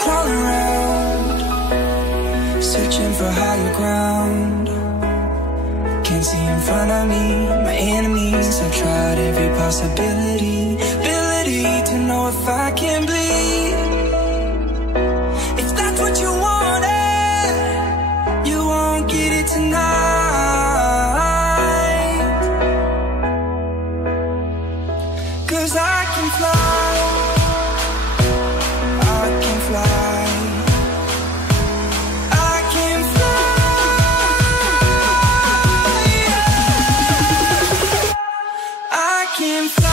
crawling around, searching for higher ground. Can't see in front of me, my enemies. I've tried every possibility, ability to know if I can bleed. If that's what you wanted, you won't get it tonight. 'Cause I can fly, I can fly, I can fly, I can fly.